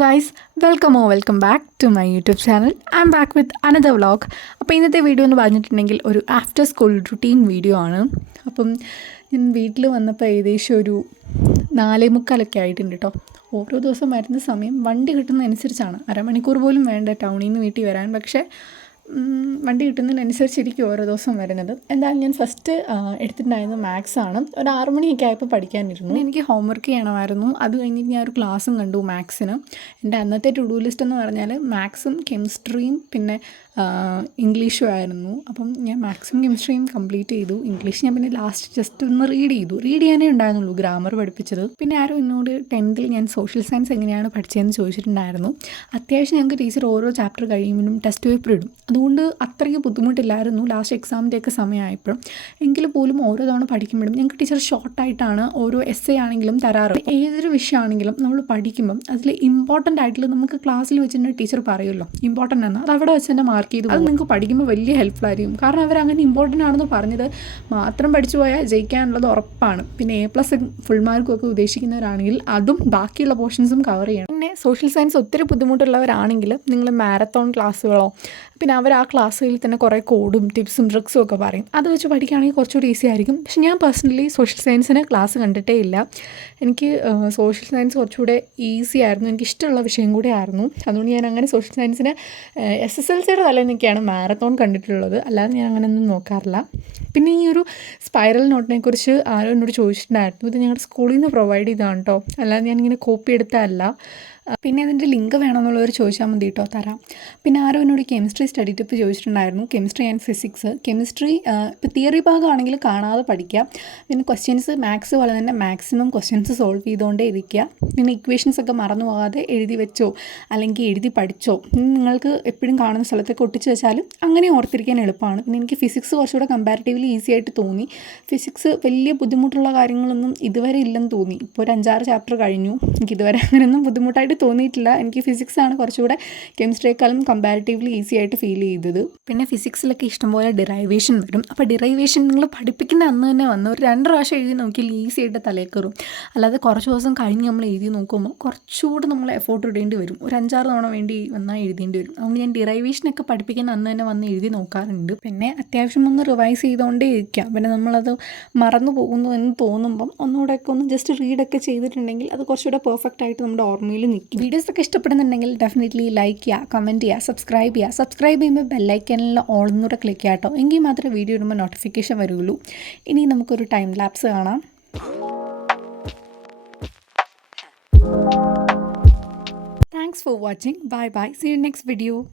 Guys, welcome back to my YouTube channel. I am back with another vlog. അപ്പോൾ ഇന്നത്തെ video എന്ന് പറഞ്ഞിട്ടുണ്ടെങ്കിൽ ഒരു ആഫ്റ്റർ സ്കൂൾ റുട്ടീൻ വീഡിയോ ആണ്. അപ്പം ഞാൻ വീട്ടിൽ വന്നപ്പോൾ ഏകദേശം ഒരു 4:45 ആയിട്ടുണ്ട് കേട്ടോ. ഓരോ ദിവസം വരുന്ന സമയം വണ്ടി കിട്ടുന്നതനുസരിച്ചാണ്, അരമണിക്കൂർ പോലും വേണ്ട ടൗണിൽ നിന്ന് വീട്ടിൽ വരാൻ. പക്ഷേ വണ്ടി കിട്ടുന്നതിനനുസരിച്ചിരിക്കും ഓരോ ദിവസം വരുന്നത്. എന്തായാലും ഞാൻ ഫസ്റ്റ് എടുത്തിട്ടുണ്ടായിരുന്നത് മാത്സ് ആണ്. ഒരു 6 മണിയൊക്കെ ആയപ്പോൾ പഠിക്കാനിരുന്നു. എനിക്ക് ഹോംവർക്ക് ചെയ്യണമായിരുന്നു. അത് കഴിഞ്ഞിട്ട് ഞാൻ ഒരു ക്ലാസ്സും കണ്ടു മാത്സിന്. എൻ്റെ അന്നത്തെ ടു ഡു ലിസ്റ്റ് എന്ന് പറഞ്ഞാൽ മാത്സും കെമിസ്ട്രിയും പിന്നെ ഇംഗ്ലീഷും ആയിരുന്നു. അപ്പം ഞാൻ മാത്സും കെമിസ്ട്രിയും കംപ്ലീറ്റ് ചെയ്തു. ഇംഗ്ലീഷ് ഞാൻ പിന്നെ ലാസ്റ്റ് ജസ്റ്റ് ഒന്ന് റീഡ് ചെയ്യാനേ ഉണ്ടായിരുന്നുള്ളൂ, ഗ്രാമർ പഠിപ്പിച്ചത്. പിന്നെ ആരും എന്നോട് 10th ഞാൻ സോഷ്യൽ സയൻസ് എങ്ങനെയാണ് പഠിച്ചതെന്ന് ചോദിച്ചിട്ടുണ്ടായിരുന്നു. അത്യാവശ്യം ഞങ്ങൾക്ക് ടീച്ചർ ഓരോ ചാപ്റ്റർ കഴിയുമ്പോഴും ടെസ്റ്റ് പേപ്പർ ഇടും. അതുകൊണ്ട് അത്രയ്ക്ക് ബുദ്ധിമുട്ടില്ലായിരുന്നു ലാസ്റ്റ് എക്സാമിൻ്റെയൊക്കെ സമയമായപ്പോഴും. എങ്കിൽ പോലും ഓരോ തവണ പഠിക്കുമ്പോഴും ഞങ്ങൾക്ക് ടീച്ചർ ഷോർട്ടായിട്ടാണ് ഓരോ എസ്സേ ആണെങ്കിലും തരാറ്. ഏതൊരു വിഷയമാണെങ്കിലും നമ്മൾ പഠിക്കുമ്പം അതിൽ ഇമ്പോർട്ടൻ്റ് ആയിട്ടുള്ള നമുക്ക് ക്ലാസ്സിൽ വെച്ചിട്ട് ടീച്ചർ പറയുമല്ലോ ഇമ്പോർട്ടൻ്റ് ആണ്, അത് അവിടെ വെച്ച് തന്നെ മാർക്ക് ചെയ്ത് അത് നിങ്ങൾക്ക് പഠിക്കുമ്പോൾ വലിയ ഹെൽപ്ഫുള്ളായിരിക്കും. കാരണം അവരങ്ങനെ ഇമ്പോർട്ടൻ്റ് ആണെന്ന് പറഞ്ഞത് മാത്രം പഠിച്ചു പോയാൽ ജയിക്കാനുള്ളത് ഉറപ്പാണ്. പിന്നെ A+ ഫുൾ മാർക്കും ഒക്കെ ഉദ്ദേശിക്കുന്നവരാണെങ്കിൽ അതും ബാക്കിയുള്ള പോർഷൻസും കവർ ചെയ്യണം. പിന്നെ സോഷ്യൽ സയൻസ് ഒത്തിരി ബുദ്ധിമുട്ടുള്ളവരാണെങ്കിൽ നിങ്ങൾ മാരത്തോൺ ക്ലാസ്സുകളോ പിന്നെ അവർ ആ ക്ലാസ്സുകളിൽ തന്നെ കുറേ കോഡും ടിപ്സും ട്രിക്സും ഒക്കെ പറയും. അത് വെച്ച് പഠിക്കുകയാണെങ്കിൽ കുറച്ചുകൂടി ഈസി ആയിരിക്കും. പക്ഷെ ഞാൻ പേഴ്സണലി സോഷ്യൽ സയൻസിന് ക്ലാസ് കണ്ടിട്ടേ ഇല്ല. എനിക്ക് സോഷ്യൽ സയൻസ് കുറച്ചുകൂടെ ഈസി ആയിരുന്നു, എനിക്കിഷ്ടമുള്ള വിഷയം കൂടെ ആയിരുന്നു. അതുകൊണ്ട് ഞാൻ അങ്ങനെ സോഷ്യൽ സയൻസിന് SSLCയുടെ തലേന്നൊക്കെയാണ് മാരത്തോൺ കണ്ടിട്ടുള്ളത്, അല്ലാതെ ഞാൻ അങ്ങനെയൊന്നും നോക്കാറില്ല. പിന്നെ ഈ ഒരു സ്പൈറൽ നോട്ടിനെ കുറിച്ച് ആരോ എന്നോട് ചോദിച്ചിട്ടുണ്ടായിരുന്നു. ഇത് ഞങ്ങളുടെ സ്കൂളിൽ നിന്ന് പ്രൊവൈഡ് ചെയ്തതാണ് കേട്ടോ, അല്ലാതെ ഞാനിങ്ങനെ കോപ്പി എടുത്തതല്ല. പിന്നെ അതിൻ്റെ ലിങ്ക് വേണമെന്നുള്ളവർ ചോദിച്ചാൽ മതി കേട്ടോ, തരാം. പിന്നെ ആരോ എന്നോട് കെമിസ്ട്രി സ്റ്റഡി ടിപ്പ് ചോദിച്ചിട്ടുണ്ടായിരുന്നു. Chemistry and physics. കെമിസ്ട്രി ഇപ്പോൾ തിയറി ഭാഗമാണെങ്കിൽ കാണാതെ പഠിക്കുക. പിന്നെ ക്വസ്റ്റ്യൻസ് മാത്സ് പോലെ തന്നെ മാക്സിമം ക്വസ്റ്റ്യൻസ് സോൾവ് ചെയ്തുകൊണ്ടേ ഇരിക്കുക. പിന്നെ ഇക്വേഷൻസ് ഒക്കെ മറന്നു പോകാതെ എഴുതി വെച്ചോ അല്ലെങ്കിൽ എഴുതി പഠിച്ചോ. നിങ്ങൾക്ക് എപ്പോഴും കാണുന്ന സ്ഥലത്തൊക്കെ ഒട്ടിച്ച് വെച്ചാലും അങ്ങനെ ഓർത്തിരിക്കാൻ എളുപ്പമാണ്. പിന്നെ എനിക്ക് ഫിസിക്സ് കുറച്ചുകൂടെ കമ്പാരിറ്റീവ്ലി ഈസി ആയിട്ട് തോന്നി. ഫിസിക്സ് വലിയ ബുദ്ധിമുട്ടുള്ള കാര്യങ്ങളൊന്നും ഇതുവരെ ഇല്ലെന്ന് തോന്നി. ഇപ്പോൾ ഒരു 5-6 ചാപ്റ്റർ കഴിഞ്ഞു, എനിക്ക് ഇതുവരെ അങ്ങനെയൊന്നും ബുദ്ധിമുട്ടായിട്ട് തോന്നിയിട്ടില്ല. എനിക്ക് ഫിസിക്സാണ് കുറച്ചുകൂടെ കെമിസ്ട്രിയേക്കാളും കമ്പാരിറ്റീവ്ലി ഈസി ആയിട്ട് ഫീൽ ചെയ്തത്. പിന്നെ ഫിസിക്സിലൊക്കെ ഇഷ്ടംപോലെ ഡിറൈവേഷൻ വരും. അപ്പോൾ ഡിറൈവേഷൻ നിങ്ങൾ പഠിപ്പിക്കുന്ന അന്ന് തന്നെ വന്ന് ഒരു 2 പ്രാവശ്യം എഴുതി നോക്കിയാൽ ഈസി ആയിട്ട് തലയിൽ കയറും. അല്ലാതെ കുറച്ച് ദിവസം കഴിഞ്ഞ് നമ്മൾ എഴുതി നോക്കുമ്പോൾ കുറച്ചുകൂടെ നമ്മൾ എഫോർട്ട് ഇടേണ്ടി വരും. ഒരു 5-6 തവണ വേണ്ടി വന്നാൽ എഴുതേണ്ടി വരും. അതുകൊണ്ട് ഞാൻ ഡിറൈവേഷനൊക്കെ പഠിപ്പിക്കുന്ന അന്ന് തന്നെ വന്ന് എഴുതി നോക്കാറുണ്ട്. പിന്നെ അത്യാവശ്യം ഒന്ന് റിവൈസ് ചെയ്തുകൊണ്ടേ ഇരിക്കാം. പിന്നെ നമ്മളത് മറന്നു പോകുന്നു എന്ന് തോന്നുമ്പം ഒന്നുകൂടെയൊക്കെ ഒന്ന് ജസ്റ്റ് റീഡൊക്കെ ചെയ്തിട്ടുണ്ടെങ്കിൽ അത് കുറച്ചുകൂടെ പെർഫെക്റ്റ് ആയിട്ട് നമ്മുടെ ഓർമ്മയിൽ നിൽക്കും. വീഡിയോസൊക്കെ ഇഷ്ടപ്പെടുന്നുണ്ടെങ്കിൽ ഡെഫിനറ്റ്ലി ലൈക്ക് ചെയ്യുക, കമൻറ്റ് ചെയ്യുക, സബ്സ്ക്രൈബ് ചെയ്യുമ്പോൾ ബെല്ലൈക്കനിൽ ഓൾന്നൂടെ ക്ലിക്ക് ചെയ്യാം കേട്ടോ. എങ്കിൽ മാത്രമേ വീഡിയോ ഇടുമ്പോൾ നോട്ടിഫിക്കേഷൻ വരുള്ളൂ. ഇനി നമുക്കൊരു ടൈം ലാപ്സ് കാണാം. Thanks for watching. Bye. See you next video.